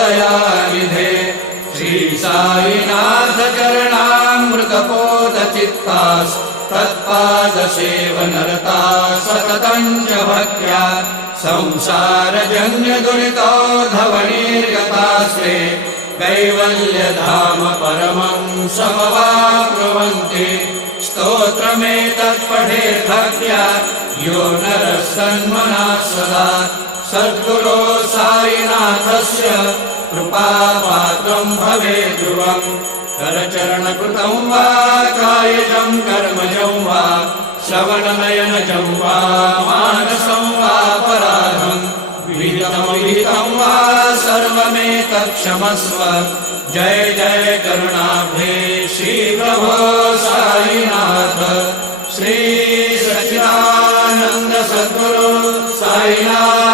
दयानिधे श्री साईनाथ चरणामृतपोतचित्तास् तत्पादसेवनरता सततं च भक्त्या संसारजन्यदुरितोद्धवनिर्गतास्ते कैवल्यधाम परमं समवाप्नुवन्ति स्तोत्रमेतत् पठेत् भक्त्या यो नरः सन्मनः सदा सद्गुरो साईनाथस्य कृपापात्रं भवेत् ध्रुवम् करचरणकृतं वा कायजं कर्मजं वा श्रवणनयनजं वा मानसं वापराधं विहितं वा सर्वमेतत् क्षमस्व जय जय करुणाब्धे श्री प्रभो साईनाथ श्री सच्चिदानंद सद्गुरु साईनाथ